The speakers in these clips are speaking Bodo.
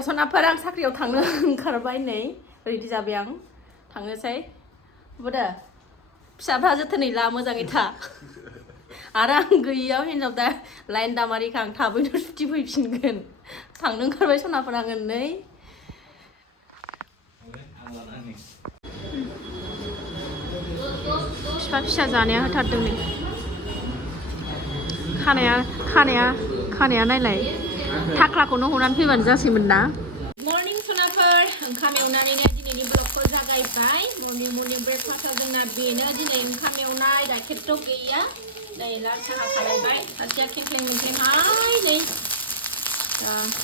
सनाफोर आं साख्रियाव थांनो ओंखारबाय नै रेडि जाबाय आं थांनोसै बोदो फिसाफ्रा जोथोनै ला मोजाङै था आरो आं गैयियाव हिनजाव दा लाइन दामारिखा आं थाबैनो सुथि फैफिनगोन थांनो ओंखारबाय सनाफोर आङो नै फिफा फिसा जानाया होथारदों नै खानाया नायलाय थाख्लाखौनो हनानै फैबानो जासैमोन ना मर्निं सनाफोर ओंखाम एवनानैनो दिनैनि ब्लगखौ जागायबाय मर्निं ब्रेकफास्टआव जोंना बेनो दिनै ओंखाम एवनाय गाइखेरथ' गैया नै लाल साहा खालायबाय सासेया खेंख्लें मेख्लेंहाय नै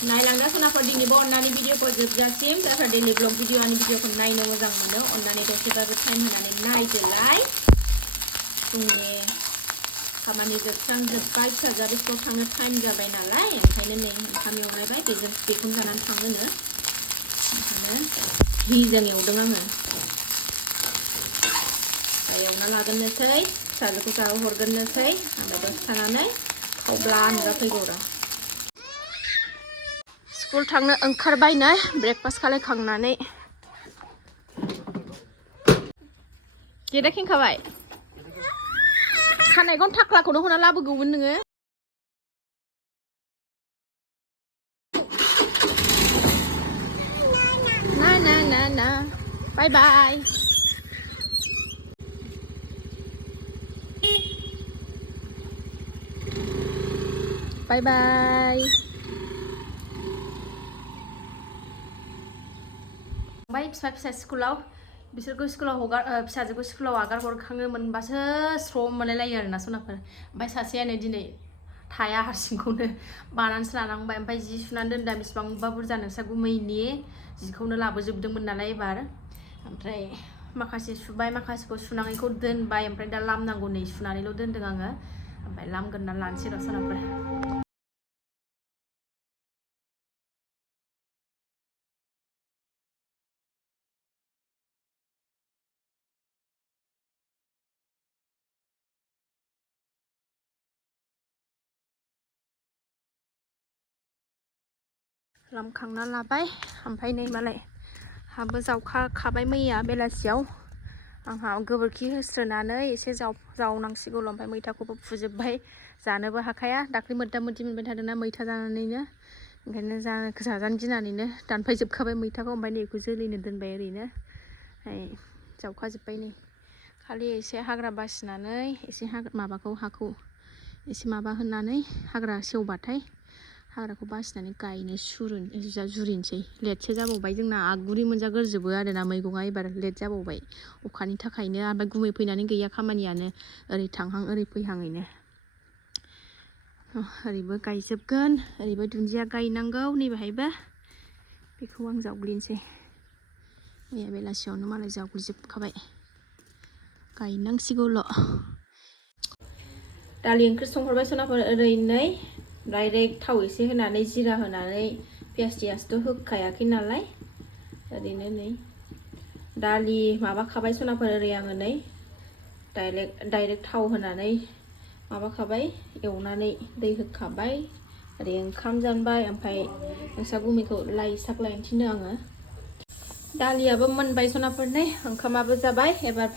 नायलांदा सनाफोर दिनैबो अननानै भिडिअखौ जोबजासिम जायफ्रा डेलि ब्लग भिडिअखौ नायनो मोजां मोनो अननानै दसेबाबो टाइम होनानै नायदोलाय फुंनि खामानि जोबस्रांजोब्बाय फिसाजोआबो स्कुलाव थांनो टाइम जाबाय नालाय ओंखायनो नै ओंखाम एवलायबाय बेखौनो जानानै थाङोनो ओंखायनो घिजों एवदों आङो दा एवना लागोननोसै फिसाजोखौ जाहोहरगोननोसै ओमफ्राय दसे थानानै खावब्ला नुजाफैगौ र' स्कुल थांनो ओंखारबाय नै ब्रेकफास्ट खालायखांनानै गेटआ खेंखाबाय खानायखौनो थाख्लाखौनो हना लाबोगौमोन नोङो ना बाय बाय बाय बाय बाय फिसा स्कुलाव बिसोरखौ स्कुलाव फिसाजोखौ स्कुलाव आगार हरखाङो मोनबासो स्र' मोनलायलायो आरोना सनाफोर ओमफ्राय सासेयानो दिनै थाया हारसिंखौनो बानानैसो लानांबाय ओमफ्राय जि सुनानै दोनदा बेसेबांबा बुरजा नोंस्रा गुमैनि जिखौनो लाबोजोबदोंमोन नालाय एबार ओमफ्राय माखासे सुबाय माखासेखौ सुनाङैखौ दोनबाय ओमफ्राय दा लामनांगौ नै सुनानैल' दोनदों आङो ओमफ्राय लामगोन ना लानोसै र' सनाफोर लामखांना लाबाय ओमफ्राय नै मालाय हाबो जावखाबाय मैया बेलासियाव आंहा गोबोरखि होस्रोनानै एसे जावनांसिगौल' ओमफ्राय मैथाखौबो फुजोबबाय जानोबो हाखाया दाख्लि मोद्दा मोद्दि मोनबाय थादोंना मैथा जानानैनो ओंखायनो जाजानो गिनानैनो दानफायजोबखाबाय मैथाखौ ओमफ्राय नै बेखौ जोलैनो दोनबाय ओरैनो जावखाजोब्बाय नै खालि एसे हाग्रा बासिनानै एसे हाखौ एसे माबा होनानै हाग्रा सेवबाथाय हाग्राखौ बासिनानै गायनो जुरिनोसै लेटसो जाबावबाय जोंना आगुरि मोनजागोरजोबो आरोना मैगङा एबार लेट जाबावबाय अखानि थाखायनो ओमफ्राय गुमै फैनानै गैया खामानियानो ओरै थांहां ओरै फैहाङैनो ओरैबो गायजोबगोन ओरैबो दुन्दिया गायनांगौ नैबेहायबो बेखौ आं जावग्लिनोसै मैया बेलासियावनो मालाय जावग्लिजोबखाबाय गायनांसिगौल' दालि ओंख्रि संहरबाय सनाफोर ओरैनो डाइरेक्ट थाव एसे होनानै जिरा होनानै पियास टियासथ' होखायाखै नालाय ओरैनो नै दालि माबाखाबाय सनाफोर ओरै आङो नै डाइरेक्ट थाव होनानै माबाखाबाय एवनानै दै होखाबाय ओरै ओंखाम जानबाय ओमफ्राय नोंस्रा गुमैखौ लाइ साक लायनो थिनदों आङो दालियाबो मोनबाय सनाफोर नै ओंखामाबो जाबाय एबार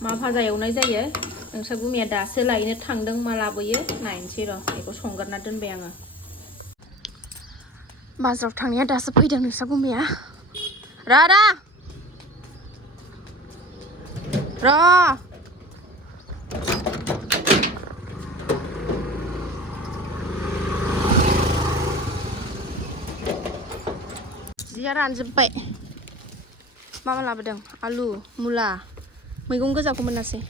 मा भाजा एवनाय जायो नोंस्रा गुमैया दासो लायनो थांदों मा लाबोयो नायनोसै र' बेखौ संगारना दोनबाय आङो बाजाराव थांनाया दासो फैदों नोंस्रा गुमैया र' जिया रानजोब्बाय मा लाबोदों आलु मुला मैगं गोजाखौ मोनासै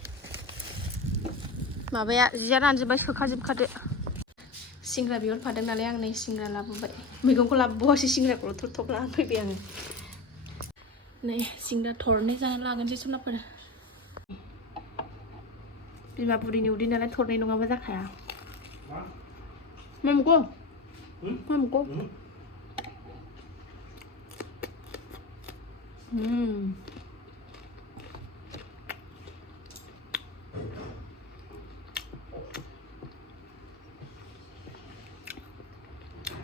माबाया जिया रानजोब्बाय सोखाजोबखादो सिंग्रा बिहरफादों नालाय आं नै सिंग्रा लाबोबाय मैगंखौ लाबोबावासै सिंग्राखौल' थब लानानै फैबाय आङो नै सिंग्रा थरनै जाना लागोनसै सनाफोर बिमा बुरिनि उदै नालाय थरनै नङाबा जाखाया मामखौ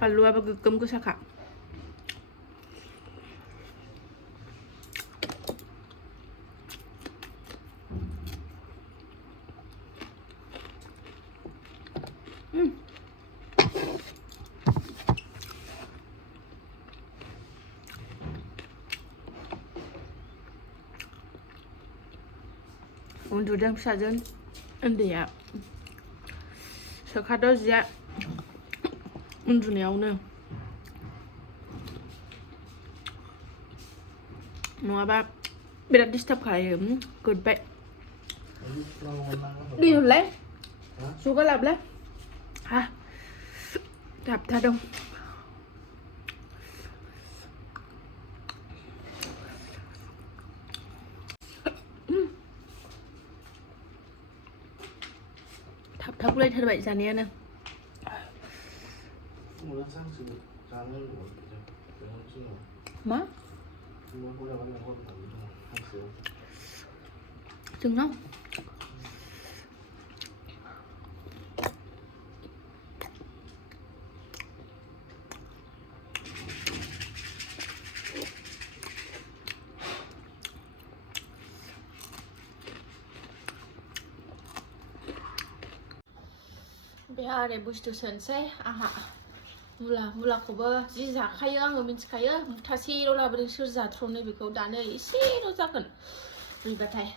बानलुआबो गोगोम गोसाखा उन्दुदों फिसाजो उन्दैया सोखादो जिया उन्दुनायावनो नङाबा बिराद डिस्टार्ब खालायो गुडबाय दै हरलाय जगा लाबलाय हा थाबथादों थाबथागुलायथारबाय जानायानो मा जोंनाव बे आरे बुस्थु सोनोसै आहा मुलाखौबो जि जाखायो आङो मिन्थिखायो मुथासेल' लाबोदों सोर जाथ्र'नो बेखौ दानो एसेल' जागोन रुइबाथाय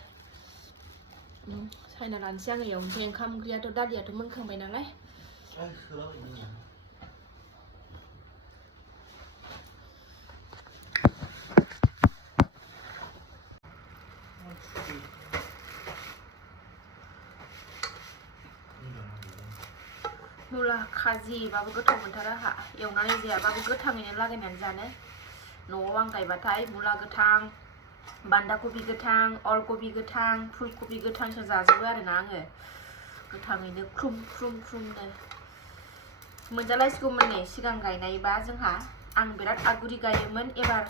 सायना लानोसै आङो एवनोसै ओंखाम ओंख्रियाथ' दालियाथ' मोनखांबाय नालाय मुला खाजिबाबो गोथाव मोनथारो आंहा एवनानै जायाबाबो गोथाङैनो लागायनानै जानो न'आव आं गायबाथाय मुला गोथां बान्दा कबि गोथां अलकबि गोथां फुलकबि गोथांसो जाजोबो आरोना आङो गोथाङैनो ख्रुम ख्रुम ख्रुमनो मोनजालायसिगौमोन नै सिगां गायनायबा जोंहा आं बिराद आगुरि गायोमोन एबार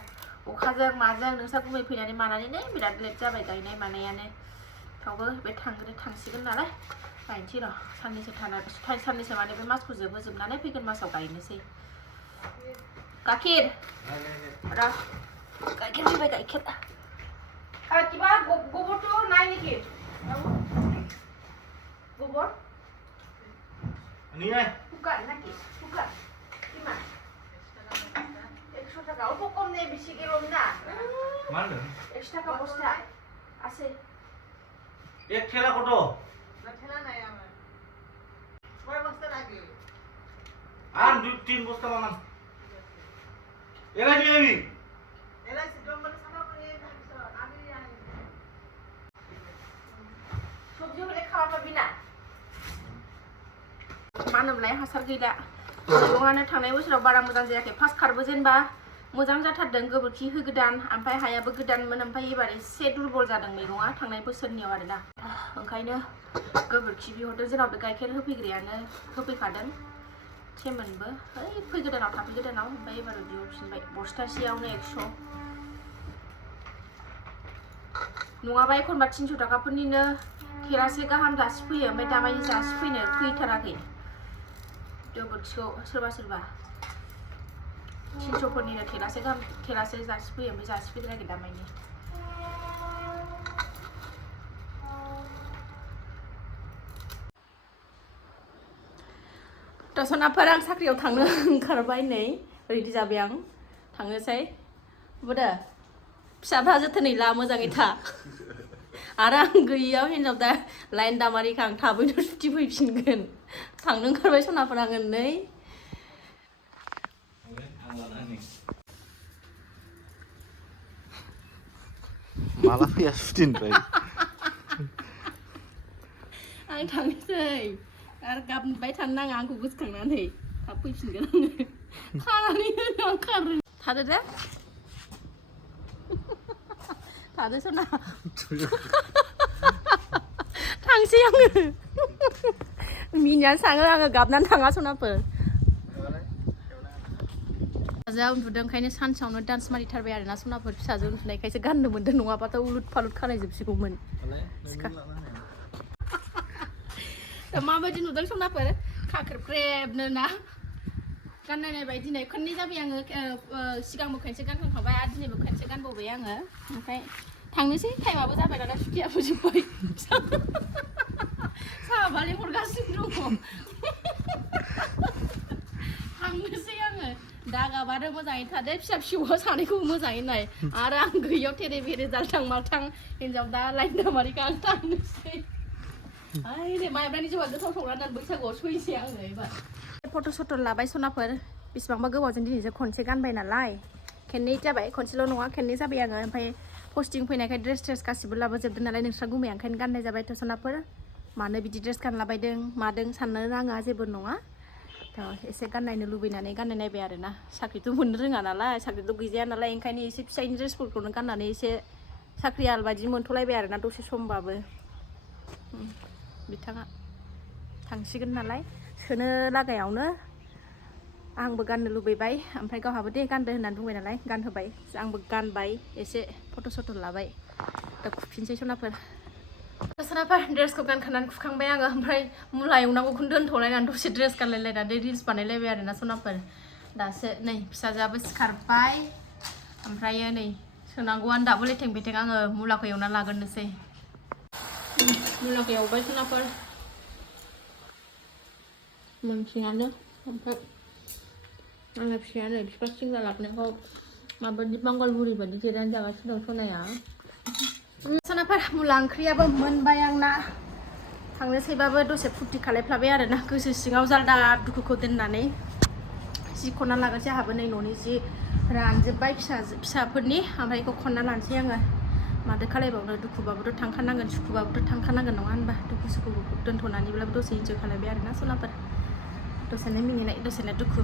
अखाजों माजों नोंसा गुमै फैनानै मानानैनो बिराद लेट जाबाय गायनाय मानायानो थेवबो बे थांसिगोन नालाय गायनोसै र' साननैसो माने बे मासखौ जोबनानै फैगोन मासाव गायनोसै गाइखेर र' गाइखेर फैबाय गाइखेर किबा गोबरथ' নাই নেকি गोबर कुकार नाকি कुकार किमान 100 টাকা অল্প কম নেই বেশি গেলম না মানলো 100 টাকা বস্তা আছে এক ঠেলা কত না ঠেলা নাই আমার কয় বস্তা লাগে আর 2-3 বস্তা মামান এলা কি আমি এলা জঙ্গলে সাফা করে ভাবছ আমি সবজি হলে খাওয়া পাবি না मानोमलाय हासार गैला मैगंआनो थांनाय बोसोराव बारा मोजां जायाखै फार्स्ट खारबो जेनेबा मोजां जाथारदों गोबोरखि होगोदान ओमफ्राय हायाबो गोदानमोन ओमफ्राय एबार एसे दुरबल जादों मैगंआ थांनाय बोसोरनियाव आरोना ओंखायनो गोबोरखि बिहरदों जेराव बे गाइखेर होफैग्रायानो होफैखादों सेमोनबो ओइ फैगोदानाव थाफैगोदानाव ओमफ्राय एबार बिहरफिनबाय बस्थासेयावनो 100 नङाबा एखनबा 300 टाकाफोरनिनो थेरासे गाहाम जासिफैयो ओमफ्राय दामानि जासिफैनो फैथाराखै गोबोरखिखौ सोरबा 300 फोरनिनो थेरासे गाहाम थेरासे जासिफैयो ओमफ्राय जासिफैद्रायाखै दामानि दसनाफोर आं साख्रियाव थांनो ओंखारबाय नै रेडि जाबाय आं थांनोसै बुदो फिसाफ्रा जोथोनै ला मोजाङै था आरो आं गैयियाव हिनजाव दा लाइन दामारिखा आं थाबैनो सुथि फैफिनगोन थांनो ओंखारबाय सनाफोर आङो नै माला फैया सुथिनिफ्राय आं थांनोसै आरो गाबबाय थानो नाङा आंखौ गोसोखांनानै थाब फैफिनगोन आङो खानानै होनो आं खारो थादो दे थादो सना थांसै आङो मिनियानो साङो आङो गाबनानै थाङा सनाफोर फिसाजोआ उन्दुदों ओंखायनो सानसेयावनो डान्स मारिथारबाय आरोना सनाफोर फिसाजो उन्दुनायखायसो गाननो मोन्दों नङाबाथ' उलुट फालुट खालायजोबसिगौमोन माबायदि नुदों सनाफोर खाख्रेबख्रेबनो ना गाननाय बायदि दिनै खननै जाबाय आङो सिगांबो खनसे गानखांखाबाय आरो दिनैबो खनसे गानबावबाय आङो ओमफ्राय थांनोसै टाइमाबो जाबाय नालाय सुटियाबो जोब्बाय साहाबा लेंहरगासिनो दङ थांनोसै आङो दा गाबानो मोजाङै थादो फिसा फिसौआ सानैखौबो मोजाङै नाय आरो आं गैयाव थेरे बेरे जालथां मालथां हिनजाव दा लाइन दामारिखौ आं थांनोसै आइ दे माइब्रानि जौआ गोथाव संनानै बैसागुआव सैसै आङो एबार फट' सट' लाबाय सनाफोर बेसेबांबा गोबावजों दिनैसो खनसे गानबाय नालाय खेननै जाबाय खनसेल' नङा खेननै जाबाय आङो ओमफ्राय पस्टिं फैनायखाय ड्रेस गासिबो लाबोजोबदों नालाय नोंस्रा गुमै ओंखायनो गाननाय जाबाय थ' सनाफोर मानो बिदि ड्रेस गानलाबायदों मादों साननो नाङा जेबो नङा थ' एसे गाननायनो लुबैनानै गाननाय नायबाय आरोना साख्रिथ' मोननो रोङा नालाय साख्रिथ' गैजाया नालाय ओंखायनो एसे फिसायनि ड्रेसफोरखौनो गाननानै एसे साख्रियाल बायदि मोनथ'लायबाय आरोना दसे समबाबो बिथाङा थांसिगोन नालाय सोनो लागायावनो आंबो गाननो लुबैबाय ओमफ्राय गावहाबो दे गानदो होननानै बुंबाय नालाय गानहोबाय आंबो गानबाय एसे फट' सट' लाबाय दा खुफिनसै सनाफोर ड्रेसखौ गानखानानै खुखांबाय आङो ओमफ्राय मुला एवनांगौखौनो दोनथ'लायनानै दसे ड्रेस गानलायलायनानै रिल्स बानायलायबाय आरोना सनाफोर दासो नै फिसाजोआबो सिखारबाय ओमफ्रायो नै सोनांगौआनो दाबो लेथें बेथें आङो मुलाखौ एवना लाग्रोनोसै मुलाखौ एवबाय सनाफोर मोनसेयानो ओमफ्राय आंना फिसायानो बिफा सिंग्रा लाबोनायखौ माबायदि बांगाल बुरि बायदि जिरायनानै जागासिनो दं सनाया सनाफोर मुला ओंख्रियाबो मोनबाय आंना थांनोसैबाबो दसे फुरथि खालायफ्लाबाय आरोना गोसो सिङाव जालदाब दुखुखौ दोननानै जि खनना लागोनसै आंहाबो नै न'नि जि रानजोब्बाय फिसाफोरनि ओमफ्राय बेखौ खनना लानोसै आङो माथो खालायबावनो दुखुबाबोथ' थांखानांगोन सुखुबाबोथ' थांखानांगोन नङा होनबा दुखु सुखुखौ दोनथ'नानैब्लाबो दसे इन्जय खालायबाय आरोना सनाफोर दसेनो मिनिनाय दसेनो दुखु